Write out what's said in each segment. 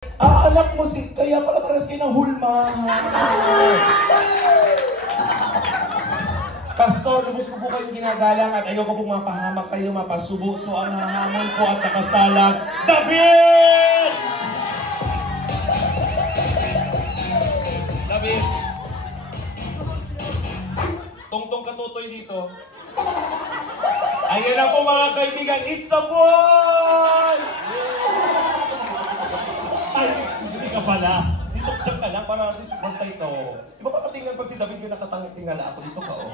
Anak mo si, kaya pala pares kayo ng hulmahan. Pastor, lubos ko po kayong ginagalang at ayoko pong mapahamak kayo, mapasubo. So ang hahamon ko at nakasalang, David! David! Tungtong katutoy dito. Ayan na po mga kaibigan, it's a boy! Ay, hindi ka pala. Dito dyan ka lang para at least bantay to. Iba pa katingnan pag si David yung nakatingala ako dito ka, oh.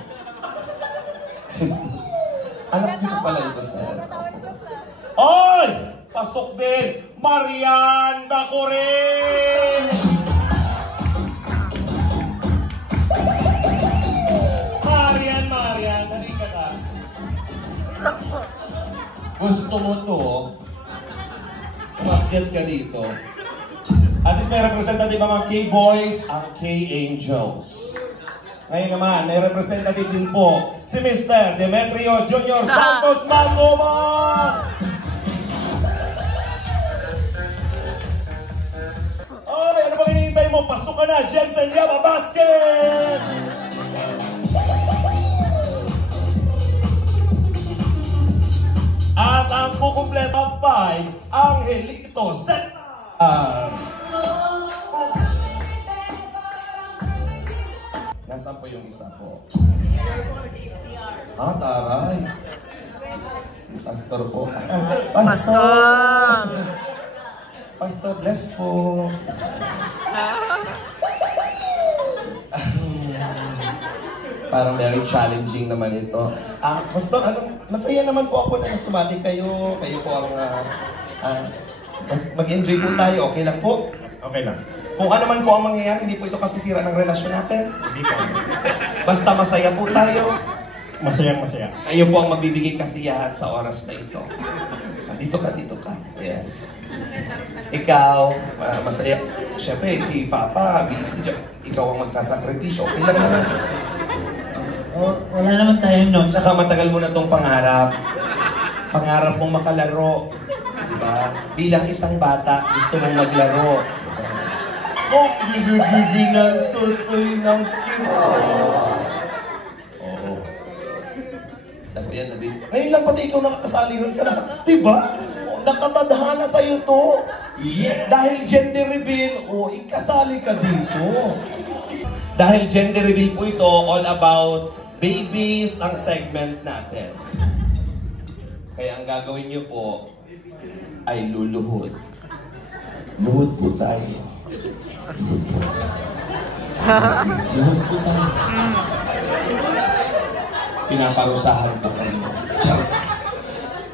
Anak niyo po pala ito, sir. Oy! Pasok din! Marian Bacorin! Marian, dali ka na. Gusto mo to? Umakyat ka dito. At least may representative mga K-Boys, ang K-Angels. Ngayon naman, may representative din po si Mr. Demetrio Jr. Santos Magoma! Oy, ano bang hinihintay mo? Pasok ka na, Jensen Yaba Basket! At ang kukumpleto 5, Angelito Zeta! Nasaan po yung isa po? Ah, taray. Si Pastor po. Pastor! Pastor, bless po. Parang very challenging naman ito. Pastor, masaya naman po ako na sumali kayo. Kayo po ang... mag-enjoy po tayo. Okay lang po? Okay lang. Kung ano man po ang mangyayari, hindi po ito kasisira ng relasyon natin. Hindi po. Basta masaya po tayo. Masayang masaya. Kayo po ang magbibigay kasiyahan sa oras na ito. Dito ka. Ayan. Ikaw, masaya. Siyempre, si Papa, busy. Ikaw ang magsasakripisyo. Okay lang naman. Wala naman tayo, no? Saka matagal mo na itong pangarap. Pangarap mong makalaro. Diba? Bilang isang bata, gusto mong maglaro. Oh, bibi ng tutoy ng kita. Oo. Ako yan, David. Ngayon lang pati ikaw nakakasali nun sa lahat. Diba? Oh, nakatadhana sa'yo to. Yeah. Dahil gender reveal, ikasali ka dito. Dahil gender reveal po ito, all about babies ang segment natin. Kaya ang gagawin niyo po ay luluhod. Luhod po tayo. Luhod po tayo. Pinaparusahan po kayo.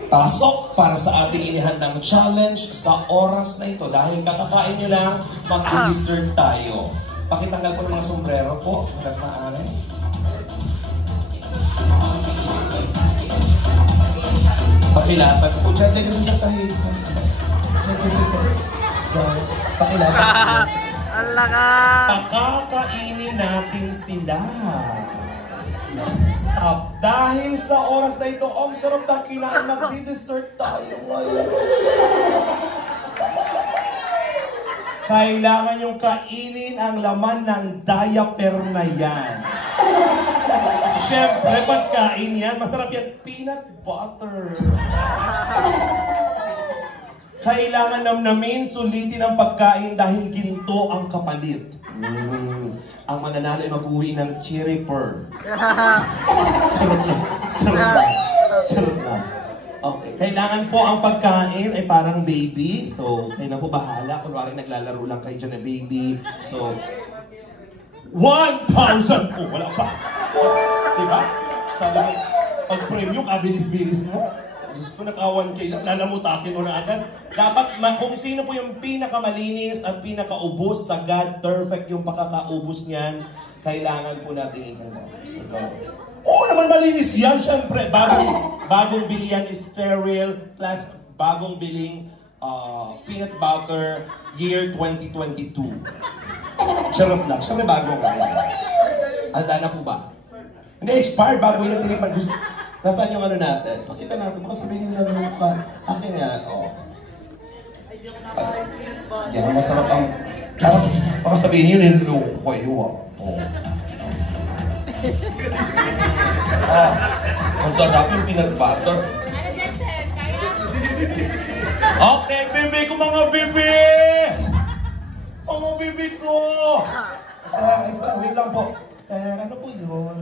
Pasok para sa ating inihandang challenge sa oras na ito. Dahil kakakain nyo lang, mag-dessert tayo. Pakitanggal po ng mga sombrero po. Hanggang maaari. Pakilatag po. Diyan ka sa sahig. Diyan. Pakilatag. Allah ka! Pakakainin natin sila. Stop. Dahil sa oras na ito, ang sarap ng kinain, magdi-dessert tayo ngayon. Kailangan yung kainin ang laman ng diaper na yan. Siyempre, pagkain yan, masarap yan, peanut butter. Kailangan namnamin, sulitin ang pagkain dahil ginto ang kapalit. Ang mananalo ay mag-uwi ng cherry pearl. Charot lang. Okay, kailangan po ang pagkain ay parang baby. So, kayo na po bahala. Kunwari naglalaro lang kayo dyan na baby. So, 1,000 po. Wala pa. Diba? Sabi mo, pag-premium, kabilis-bilis mo. Gusto na ka-1K lang, lalamutakin mo na agad. Dapat, kung sino po yung pinakamalinis at pinakaubos, sagad, perfect yung pakakaubos niyan, kailangan po natin ikano. So, oo naman malinis yan, syempre. Bagong bili yan is sterile, plus bagong biling peanut butter year 2022. Charot lang, syempre bago nga yan. Handa na po ba? Hindi, expired, bago yan tinipan. Nasaan yung ano natin? Pakita natin, baka sabihin na ka. Akin nga, Yan, masarap ang... Baka sabihin yun, niluloko ko kayo ah. Oh. Masarap yung peanut butter. Okay, bibi ko mga bibi! Mga bibi ko! Sir, wait lang po. Sir, ano po yun?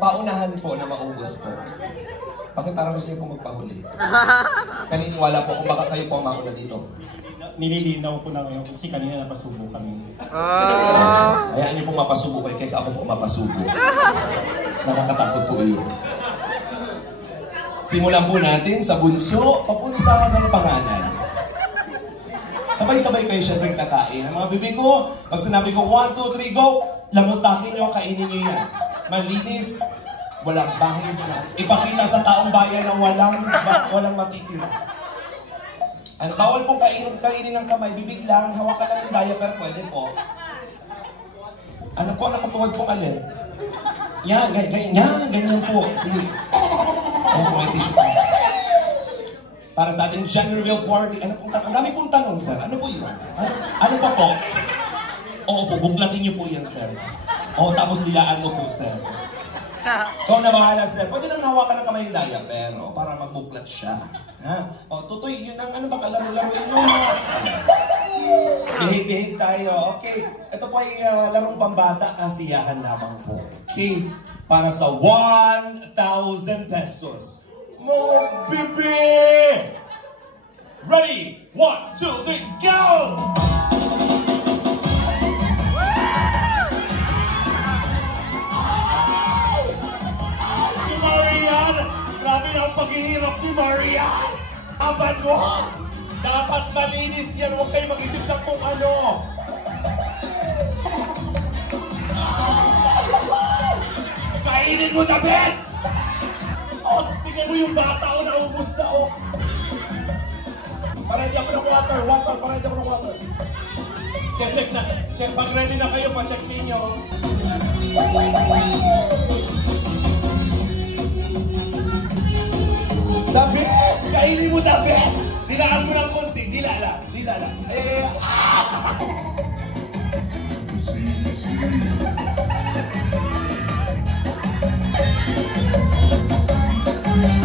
Paunahan po na maubos po. Bakit parang gusto niyo po magpahuli? Naniniwala po kung baka kayo po ang mauna dito. Nililinaw ko na ngayon kasi kanina napasubo kami. Hayaan niyo po mapasubo kayo kaysa ako po mapasubo. Nakakatakot po yun. Simulan po natin sa bunso, papunta ng pangalan. Sabay-sabay kayo syempre kakain. Ang mga bibig ko, pag sinabi ko 1, 2, 3, go! Lamutakin nyo, kainin nyo yan. Malinis, walang bahid na. Ipakita sa taong bayan na walang matitira. Ang bawal pong kainin ng kamay, bibig lang, hawakan lang yung diaper, pwede po. Ano po, nakatuwad po alin? Yan, ganyan po. Sige. Oh, may tissue pa. Para sa ating gender reveal party, ang dami pong tanong, sir. Ano po yun? Ano pa po? Oo po, buklatin niyo po yan, sir. Oo, tapos dilaan mo po, sir. Ikaw na bahala, sir. Pwede naman hawakan ng kamay yung diaper, no? Para magbuklat siya. Ha? O, tutoy, yun ang ano ba, kalaro-laruin mo. Behave tayo. Okay, ito po ay larong pambata, kasiyahan lamang po. Okay, para sa 1,000 pesos. Mga bibi! Ready? 1, 2, 3, go! Si Marian! Grabe na ang paghihirap ni Marian! Aban mo! Dapat malinis yan! Huwag kayo mag-isip ng kung ano! Kainin mo damit! Oh, tingnan mo yung bata o naubos na o! Para hindi ako ng water! Para hindi ako ng water! Check na! Check, pag ready na kayo, pa-check ninyo! David! Kainin mo, David! Dilaan mo ng konti! Dila lang!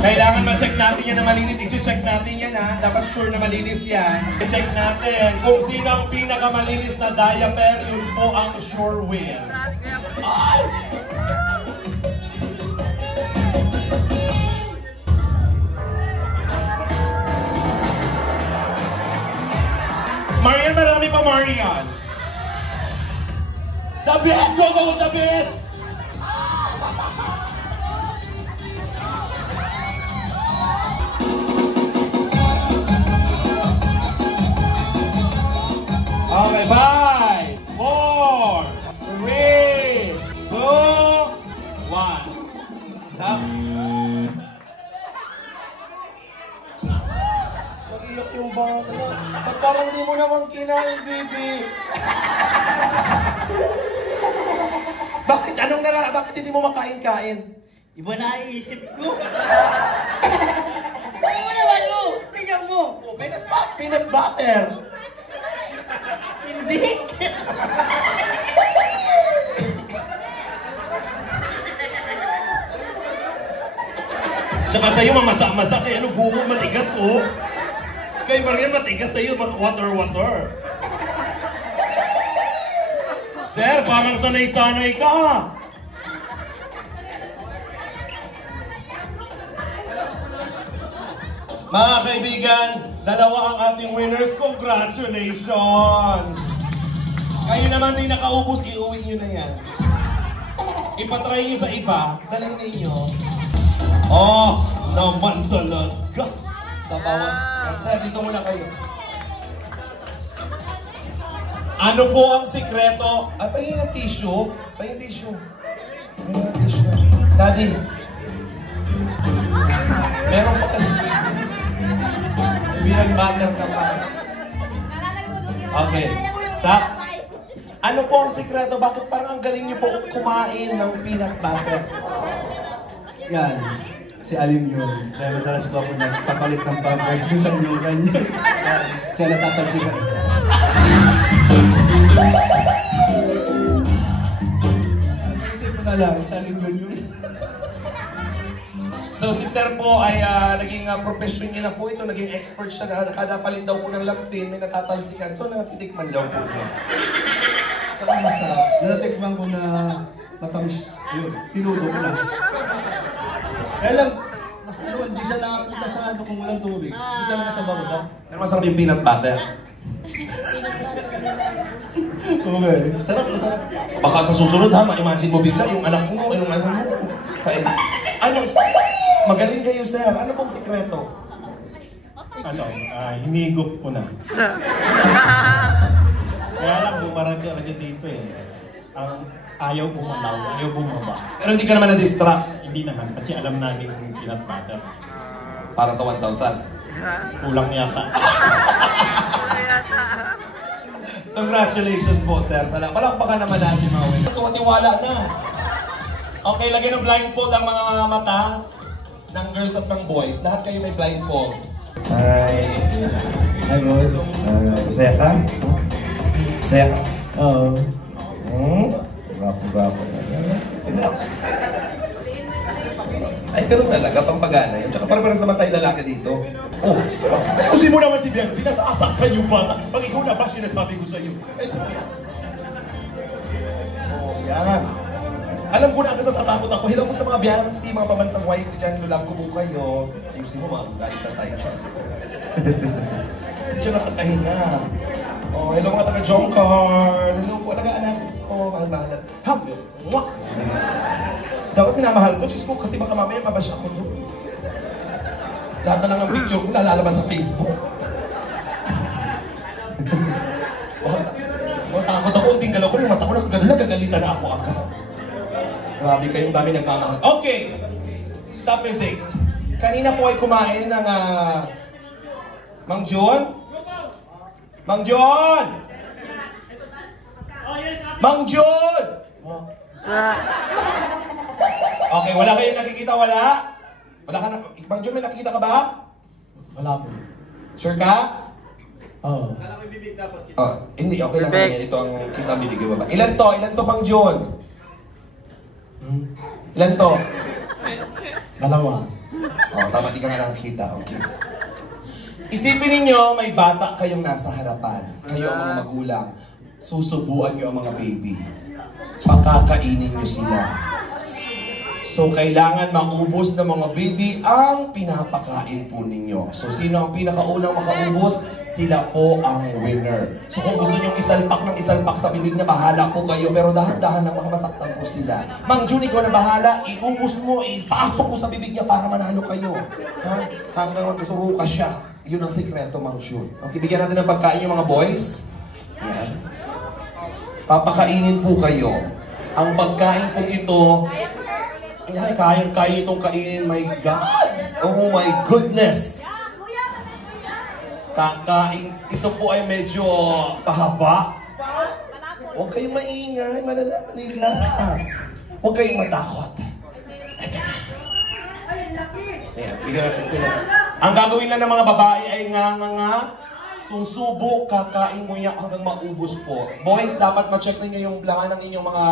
Kailangan ma-check natin yan na malinis. I-check natin yan ha. Dapat sure na malinis yan. I-check natin kung sino ang pinakamalinis na diaper, yun po ang sure win. Ay! Marian, marami pa Marian. David! Go, David! Okay, 5, 4, 3, 2, 1. Stop. Nag-iyak yung bata na. Ba't parang di mo naman kinain, baby? Bakit hindi mo makain-kain? Iba na iisip ko. Ano mo naman mo? Tingnan mo. Oh, peanut butter. Hindi. Tsaka sa'yo, mamasa-masa kay ano, buho matigas, oh. Kay Marian, matigas sa'yo, water. Sir, parang sanay-sanay ka. Mga kaibigan, dalawa ang ating winners. Congratulations! Kayo naman din nakaubos, iuwi nyo na yan. Ipatry nyo sa iba, dalhin ninyo. Oh, naman talaga. Sa bawat... Sir, dito muna kayo. Ano po ang sikreto? Ay, pahingin ang tissue. Pahingin tissue. Daddy. Meron pa kayo. Peanut butter ka pa. Okay, stop. Ano po ang sikreto? Bakit parang ang galing niyo po kumain ng peanut butter? Yan. Si Alim yun. Kaya madalas po ako nagpapalit ng pampers ko sa inyo kanya. Siya natatalsikan. Isip ko na lang, si Alim yun. So si Sir po ay naging profession niya na po ito, naging expert siya na kada palit daw po ng lambing, may natatalsikan. So natitikman daw po niya. Saka masarap. Natikman ko na matamis. Yun, tinudo ko na. Kaya lang, mas ano, hindi siya nakapunta sa ano kung walang tubig. Hindi talaga sa bababa. Pero masarap yung peanut butter. Okay. Sarap, masarap. Baka sa susunod ha, ma-imagine mo bigla yung anak mo, yung ano mo. Kaya, ano, magaling kayo sir. Ano pong sikreto? Ano, hinigop ko na. Kaya lang, bumarag talaga dito eh. Ang ayaw bumalaw, ayaw bumaba. Pero hindi ka naman na-distract Hindi naman, kasi alam namin yung peanut butter. para sa 1,000. Kulang yata. Congratulations po, sir. Palakpakan naman natin mga wala. Tuwatiwala na. Okay, lagyan ng blindfold ang mga mata ng girls at ng boys. Lahat kayo may blindfold. Hi. Hi, boss. Masaya ka? Masaya ka? Oo. Gwapo-gwapo na. Ay, ganun talaga, pampagana yun. Tsaka parang naman tayo lalaki dito. Oh, pero ayusin mo naman si Biancy, nasasaktan yung bata. Pag ikaw na ba sinasabi ko sa'yo? Ayusin mo yan. Oh, yan. Alam ko na agad sa tatakot ako. Hello mo sa mga Biancy, mga pamansang wife dyan. Lulang ko po kayo. Ayusin mo, mga galit na tayo dyan. Hindi siya nakakahinga. Oh, hello mga taga-Jongkar. Hello po, anak ko. Mahal-mahal. Happy. Mwah! Dapat minamahal ko. Diyos ko, kasi baka mamaya mabash ako doon. Lahat na lang ng picture ko nalalabas sa Facebook. Takot ako, unting galaw ko, yung mata ko nakagano'n, gagalitan na ako agad. Grabe kayong dami nagmamahal. Okay! Stop music. Kanina po ay kumain ng Mang John? Mang John! Mang John! Okay, wala kayong nakikita, wala? Wala ka na... Mang John, may nakikita ka ba? Wala po. Sure ka? Oo. Oh, hindi, okay lang naman yan. Ito ang kita ang bibigay mo ba? Ilan to? Ilan to, Mang John? Ilan to? Dalawa. Oh, tama, di ka nga nakakita. Okay. Isipin ninyo, may bata kayong nasa harapan. Kayo ang mga magulang. Susubuan nyo ang mga baby. Pakakainin nyo sila. So, kailangan maubos ng mga baby ang pinapakain po ninyo. So, sino ang pinakaunang makaubos? Sila po ang winner. So, kung gusto nyo isalpak ng isalpak sa bibig na, bahala po kayo. Pero dahan-dahan lang makamasaktan po sila. Mang Jun, ikaw na bahala. Iubos mo, ipasok mo sa bibig niya para manalo kayo. Ha? Hanggang magkasuruka siya. Yun ang sikreto, Mang Jun. Okay, bigyan natin ng pagkain yung mga boys. Yan. Papakainin po kayo. Ang pagkain pong ito, ay, kaya itong kainin, my God! Oh my goodness! Kakain, ito po ay medyo pahaba. Huwag kayong maingay, malalaman nila. Huwag kayong matakot. Ayan, bigyan natin sila. Ang gagawin lang ng mga babae ay nga, susubo, kakain mo yan hanggang maubos po. Boys, dapat ma-check ninyo yung laman ng inyong mga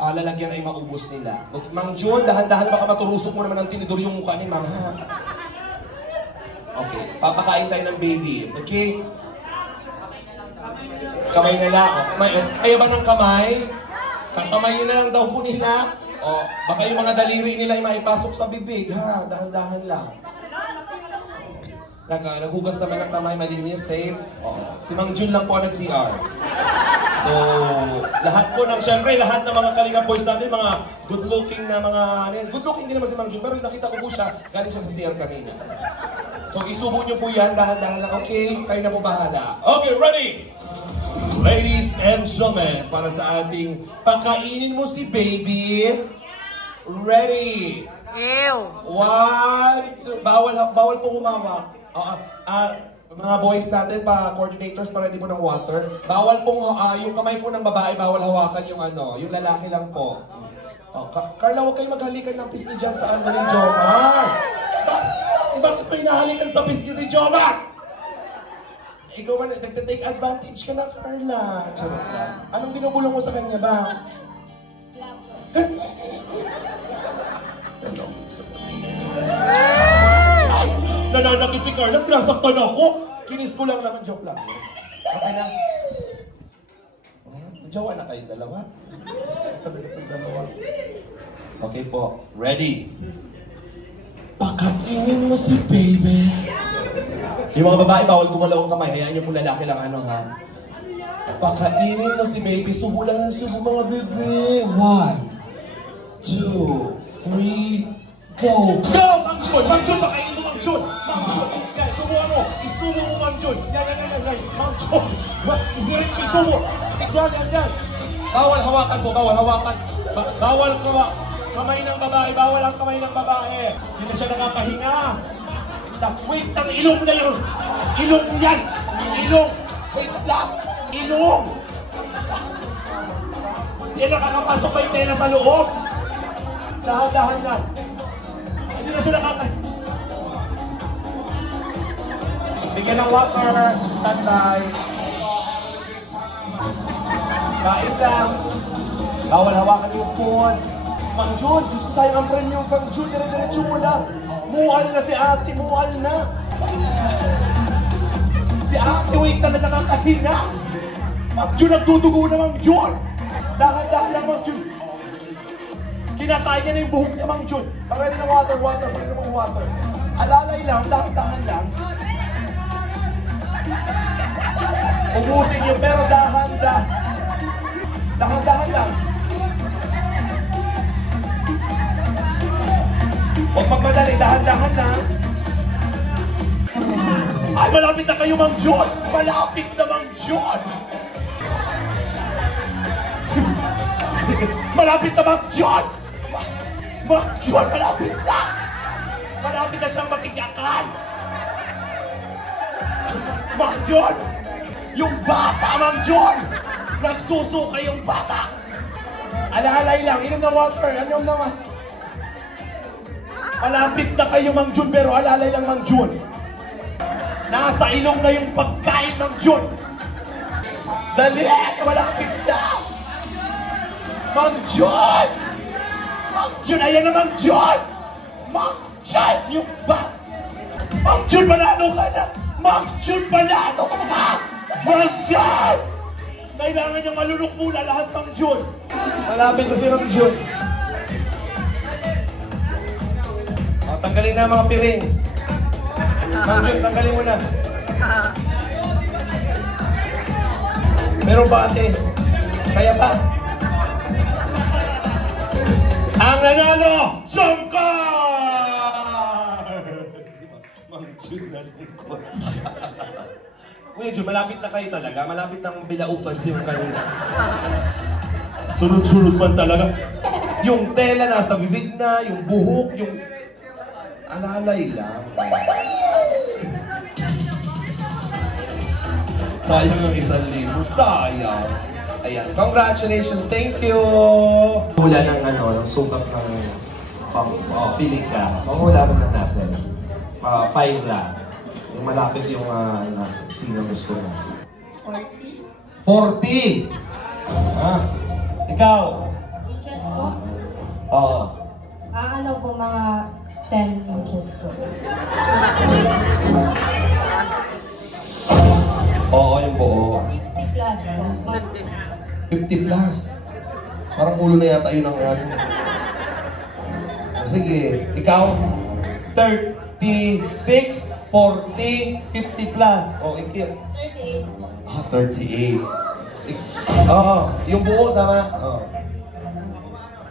lalagyan ay maubos nila. Mang John, dahan-dahan baka maturusok mo naman ng tinidor yung mukha ni Mang, ha? Okay, papakain tayo ng baby. Okay? Kamay na lang. Ayaw ba ng kamay? Kakamayin na lang daw po nila. O, baka yung mga daliri nila ay maipasok sa bibig, ha? Dahan-dahan lang. Naghugas naman ng kamay, malinis, safe. O, si Mang Jun lang po ang nag-CR. So, lahat po ng, syempre, lahat ng mga Kalinga boys natin, mga good-looking na mga, good-looking din naman si Mang Jun, pero nakita ko po siya, galing siya sa CR kanina. So, isubo nyo po yan, dahan-dahan lang, okay? Kayo na po bahala. Okay, ready? Ladies and gentlemen, para sa ating pakainin mo si baby. Ready? Ew! 1, 2, bawal po humawak. Mga boys natin, coordinators, para hindi po ng water. Bawal pong, yung kamay po ng babae, bawal hawakan yung yung lalaki lang po. Oh, Carla, huwag kayo maghalikan ng pisngi dyan sa ano ni Jomar. Bakit may nahalikan sa pisngi si Jomar? Ikaw man, nagtitake advantage ka na, Carla. Charot lang. Anong binubulong mo sa kanya ba? Ay, nananakit si Carla, sinasaktan ako. Kinis ko lang naman, joke lang. Okay na. Jowa na kayong dalawa. Talaga itong dalawa. Okay po, ready? Pakainin mo si baby. Yung mga babae, bawal gumalaw ang kamay. Hayaan niyo kung lalaki lang ano ha. Pakainin mo si baby. Subo lang ng subo mga bebe. 1, 2, 3, go! Go! Mang Jun! Mang Jun! Pakainin mo Mang Jun! Mang Jun! Guys, subuhan mo! Isubo mo Mang Jun! Yan! Mang Jun! Isdiretso isubo! Yan! Bawal hawakan po! Bawal hawakan! Bawal kamay ng babae! Bawal ang kamay ng babae! Hindi na siya nakakahinga! Wait lang! Ilong na yun! Ilong yan! Ilong! Wait lang! Ilong! Hindi nakakapasok pa yung tela sa loob! Dahan-dahan lang! Hindi na siya nakakahinga! Bigyan ng water! Stand by! Kain lang! Bawal hawakan yung phone! Mang Jun! Diyos ko sayang ang premium Mang Jun! Dire-diretso mo lang! Mual na si ate! Mual na! Si ate! Wait na nakakahinga! Mang Jun! Nagdudugo na Mang Jun! Dahan-dahan lang Mang Jun! Kinakain niya na yung buhok niya Mang Jun! Parali ng water! Parali ng water! Alalay lang! Dahan-dahan lang! Ubusin niyo pero dahan-dahan! Dahan-dahan lang! Huwag magmadali, dahan-dahan lang. Ay, malapit na kayo, Mang Jun! Malapit na, Mang Jun! Malapit na, Mang Jun! Mang Jun, malapit na! Malapit na siyang matigakan! Mang Jun! Yung bata, Mang Jun! Nagsusuka yung bata! Alalay lang, inom na water, inom naman. Malapit na kayo, Mang Jun, pero alalay lang, Mang Jun. Nasa ilong na yung pagkain, Mang Jun. Dali! Malapit na! Mang Jun! Mang Jun! Ayan na, Mang Jun! Mang Jun! Yung ba? Mang Jun, panalo ka na! Mang Jun, panalo ka na! Mang Jun! Kailangan niyang malunok mula lahat, Mang Jun. Malapit na si Mang Jun. Tanggalin na mga piring. Mang Jun, tanggalin mo na. Meron ba ate? Kaya pa? Ang nanalo, Jomcar! Mang Jun, nalungkot siya. Kuya Jun, malapit na kayo talaga. Malapit ang bilaupan yung kanina. Sunod-sunod man talaga. Yung tela nasa bibig na, yung buhok, yung... Alalay lang. Sayang ang 1,000. Sayang. Ayan. Congratulations. Thank you. Hula ng ng sukat ng pili ka. Panghula naman natin. 5 lang. Yung malapit yung sino gusto mo. 40. 40! Ikaw? Inches po? Oo. Ano po mga 10 inches po. Oo, yung buo. 50 plus po. 50 plus. Parang ulo na yata yun ang Sige, ikaw? 36, 40, 50 plus. O, ikit. 38 po. 38. Oo, yung buo, tama? Oo.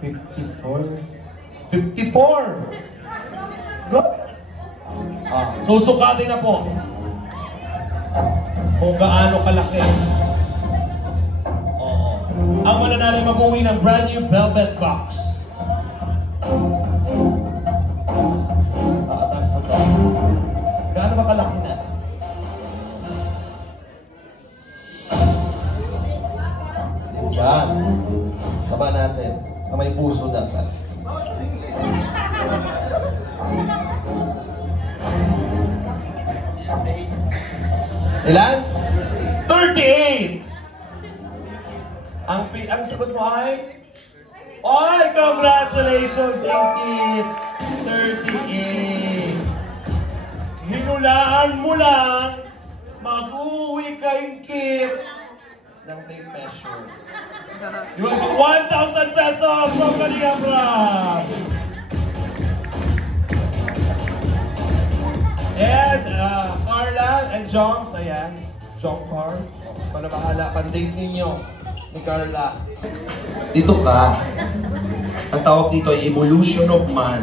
54. 54! Susukatin na po. Kung gaano kalaki. Oo. Ang mananalo ay mag-uwi ng brand new velvet box. Taas pa to. Gaano ba kalaki na? Yan. Baba natin. Na may puso dapat. Ilan? 38! Ang sagot mo ay? Oy, congratulations, Ingkit! 38! Hinulaan mo lang, mag-uwi ka, Ingkit! Ng tape measure. You will receive 1,000 pesos from Kalinga Prab! And Carla and Jongs, ayan. Jong Car. Para bahala, pandate ninyo ni Carla. Dito ka. Ang tawag dito ay evolution of man.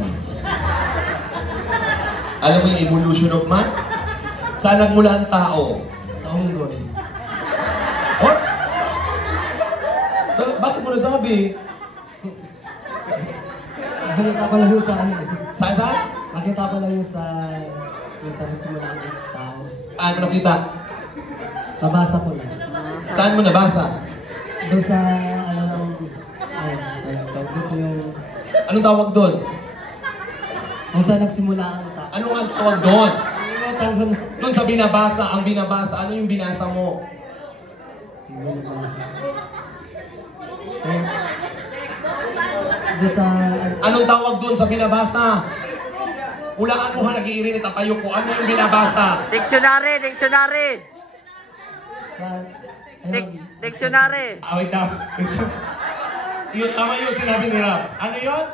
Alam mo yung evolution of man? Saan nagmula ang tao? Sa unggoy. What? Bakit mo nasabi? Nakita ko lang yung sa ano. Saan? Nakita ko lang yung sa nagsimula ang tao. Ano nakita? Nabasa ko lang. Saan mo nabasa? Doon sa ano dito yung Anong tawag doon? kung saan nagsimula ang tao. Ano nga tawag doon? Nakalimutan ko na. Doon sa binabasa, ang binabasa, ano yung binasa mo? Hindi ko nabasa. Doon sa Anong tawag doon sa binabasa? Ulaan mo ha, nag-iirin at tayo ko. Ano yung binabasa? Dictionary, dictionary. sa Dictionary. Wait lang. Yun, tama yun, sinabi ni Rab. Ano yun?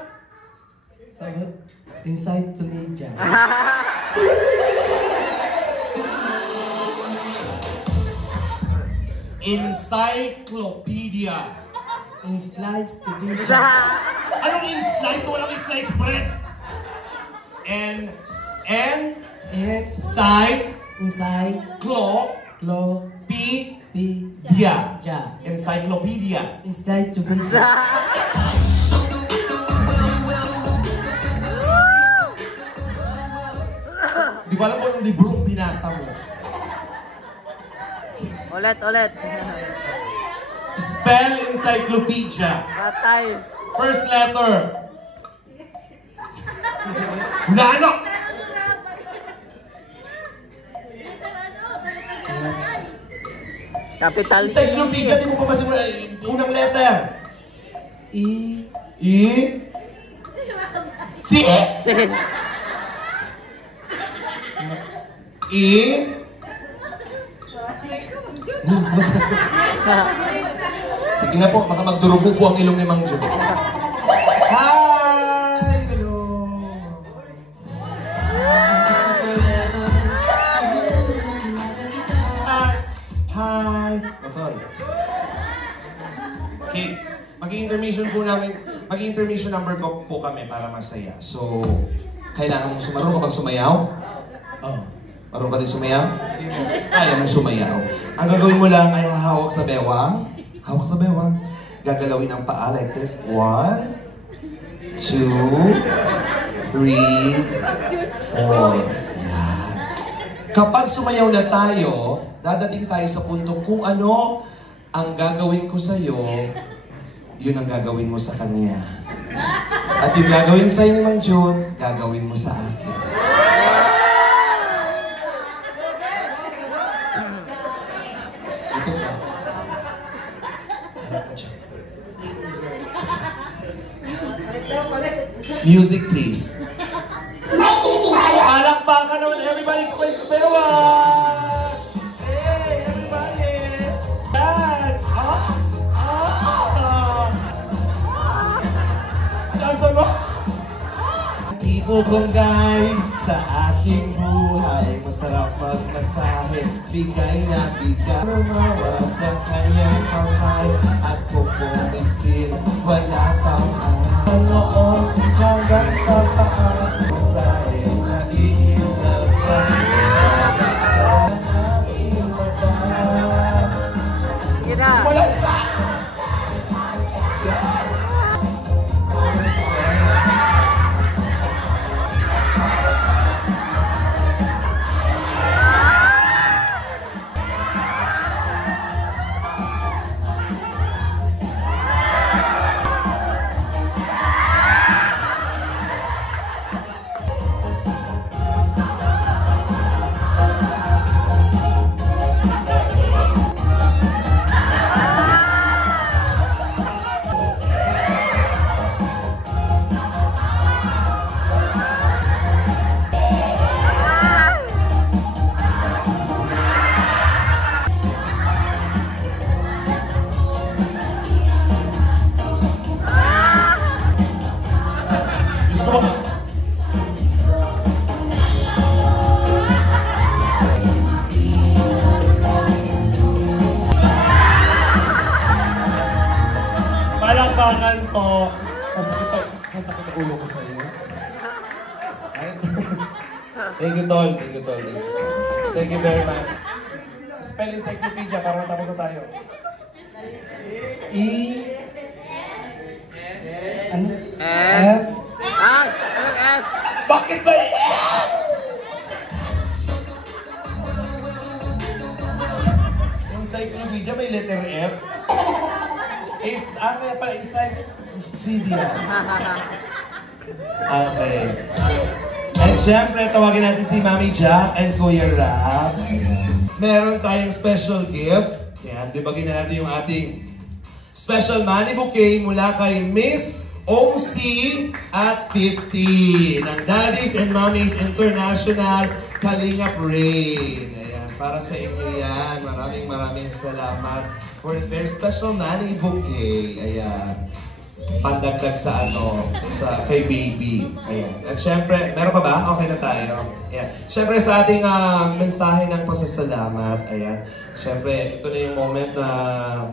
sa inside to media. Encyclopedia. In slides to media. Anong in-slice? Walang in-slice bread. And Encyclopedia. inside clo p Yeah. ja. Encyclopedia. Inside to media. Di ko alam kung anong libro ang binasa mo. Ulit, ulit. Spell encyclopedia. Patay. First letter. Hunano. Capital Encyclopedia, di mo pa masimula. Unang letter. E E. C. E. Sige na po, baka magdurugo po ang ilong ni Mang Jo. Hi! Hello! Hi! Doktor. Okay, mag-intermission po namin, mag-intermission number ko po kami para masaya. So, kailangan mong sumarong kapag sumayaw? oh. Marunong ka din sumayaw? Kaya mong sumayaw. Ang gagawin mo lang ay hahawak sa bewang. Hawak sa bewang. Gagalawin ang paa like this. 1, 2, 3, 4. Yan. Kapag sumayaw na tayo, dadating tayo sa punto kung ano ang gagawin ko sa'yo, yun ang gagawin mo sa kanya. At yung gagawin sa'yo ni Mang Jun, gagawin mo sa akin. Music, please. Palakpakan naman, everybody, kung may sabewa! Hey, everybody! Yes! Saan mo? Tipo kong guide sa aking buhay, masarap magmasahe, bigay na bigay. Lumawa sa kanyang kamay, at pupumisil, wala pang noon hanggang sa paa. Sa'yo na iilagay sa aking mata. Sige na. Wala pa! Palakpakan po. Masakit ang ulo ko sa'yo. Ay, thank you, Tol. Thank you, Tol. Thank you very much. Spell encyclopedia para matapos na tayo. Ano? F. Ah, anong F? Bakit ba yung F? Encyclopedia may letter F? Kaya pala, encyclopedia. Okay. And syempre, tawagin natin si Mami Jack and Kuya Rab. Meron tayong special gift. Yan, dibagin na natin yung ating special money bouquet mula kay Miss OC at 50 ng Daddies and Mommies International Kalingap Rain. Ayan, para sa inyo yan. Maraming salamat for the very special money bouquet. Ayan. Pandagdag sa kay baby. Ayan. At syempre, meron pa ba? Okay na tayo. Ayan. Syempre sa ating mensahe ng pasasalamat. Ayan. Syempre, ito na yung moment na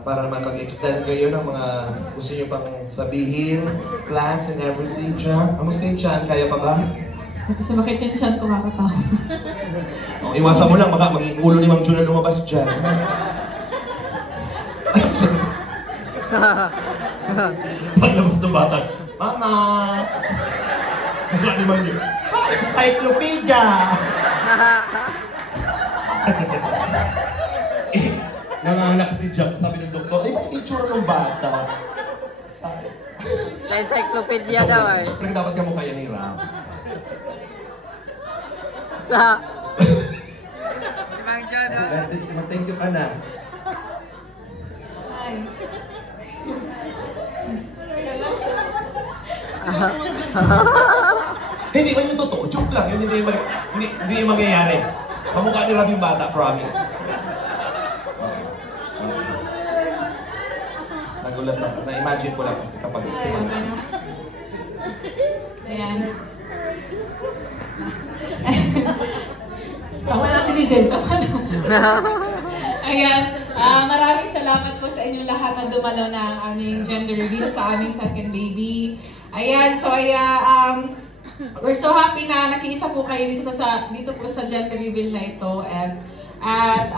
para naman mag-extend kayo ng mga gusto nyo pang sabihin, plans and everything. Chan, kamusta yung Chan? Kaya pa ba? Sumakit yung chan ko kakatawa. Oh, iwasan mo lang, maging ulo ni Mang Jun na lumabas dyan. Paglabas ng bata, Mama! Wala naman yun. Encyclopedia! Nanganak si Jack, sabi ng doktor, ay, may itsura ng bata. Sa encyclopedia daw eh. Siyempre, dapat ka mo kaya ni Ram. Sa... Ibang dyan ah. Message mo, thank you ka na. Hi. Hindi man yung totoo, joke lang. Yun, hindi yung mangyayari. Kamukha ni Ram yung bata, promise. Nagulat na, na-imagine ko lang kasi kapag si Mama. Ayan. Tama natin Lizel, tama na. Ayan, maraming salamat po sa inyong lahat na dumalo na ang aming gender reveal sa aming second baby. Ayan, so we're so happy na nakiisa po kayo dito po sa gender reveal na ito. At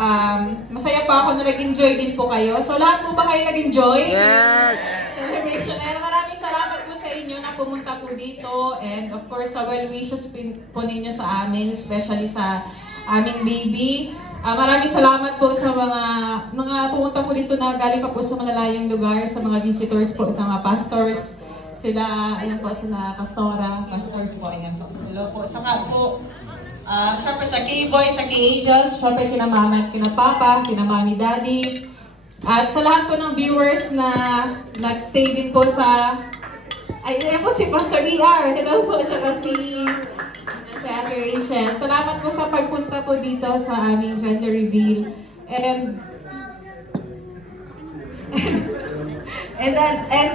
masaya pa ako na nag-enjoy din po kayo. So lahat po ba kayo nag-enjoy? Yes! Celebration. And maraming salamat po sa inyo na pumunta po dito. And of course, sa well wishes po ninyo sa amin, especially sa aming baby. Maraming salamat po sa mga pumunta po dito na galing pa po sa malalayang lugar, sa mga visitors po, sa mga pastors. Sila, ayan po, sila pastora, pastors po, ayan po. Hello po. Saka po, syempre sa K-Boy, sa K-Angels, syempre kina mama at kina papa, kina mami daddy. At sa lahat po ng viewers na nag-stay din po sa... Ay, ayan po si Pastor ER. Hello po, tsaka si Ate Rachel. Salamat po sa pagpunta po dito sa aming gender reveal. And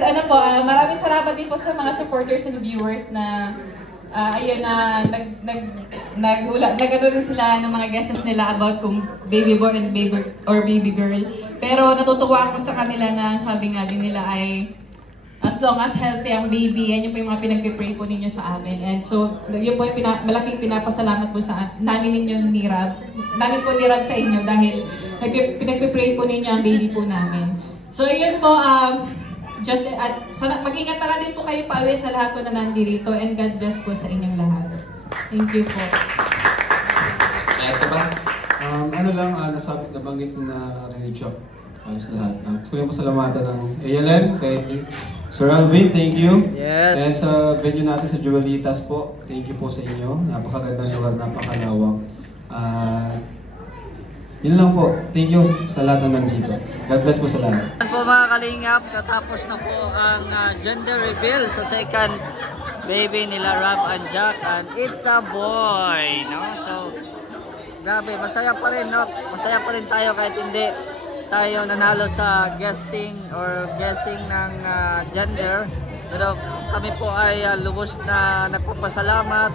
ano po, maraming salamat din po sa mga supporters and viewers na ayun na nag-ano rin sila ng mga guesses nila about kung baby boy and baby girl. Pero natutuwa ako sa kanila na sabi nga din nila ay as long as healthy ang baby, yan yung po yung mga pinag-pray po ninyo sa amin. And so, yun po yung malaking pinapasalamat po sa namin ninyo ni Rab. Namin po ni Rab sa inyo dahil pinag-pray po ninyo ang baby po namin. So, yun po, mag-ingat na lang din po kayo pauwi sa lahat po na nandirito and God bless po sa inyong lahat. Thank you po. Ito ba? Ano lang, nabanggit na religion. Ayos lahat. Gusto ko yung pasalamatan ng ALM, kay Sir Alvin, thank you. Yes. And sa venue natin sa Juelitas po, thank you po sa inyo. Napakagandang lugar, napakalawak. Yun lang po. Thank you sa lahat na nandito. God bless po sa lahat. Yan po mga kalingap, natapos na po ang gender reveal sa second baby nila Rab and Jack, and it's a boy, no? So, grabe, masaya pa rin, no? Masaya pa rin tayo kahit hindi tayo nanalo sa guessing ng gender. Pero kami po ay lubos na nagpapasalamat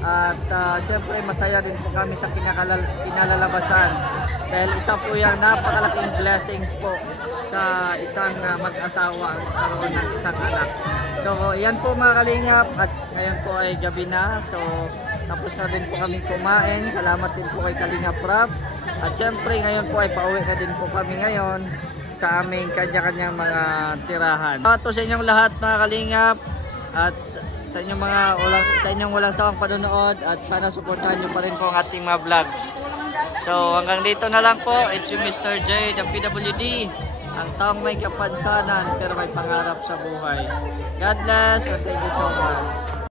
at syempre masaya din po kami sa kinalalabasan Dahil isa po yung napakalaking blessings po sa isang mag-asawa ang magkaroon ng isang anak. So yan po mga kalingap, at ngayon po ay gabi na. So tapos na din po kami kumain. Salamat din po kay Kalingap Rap. At syempre ngayon po ay pauwi na din po kami ngayon sa aming kanya-kanyang mga tirahan. Ito sa inyong lahat mga kalingap, at sa inyong walang sawang panonood, at sana suportahan nyo pa rin po ang ating mga vlogs. So hanggang dito na lang po. It's you Mr. J, the PWD, ang taong may kapansanan pero may pangarap sa buhay. God bless and thank you so much.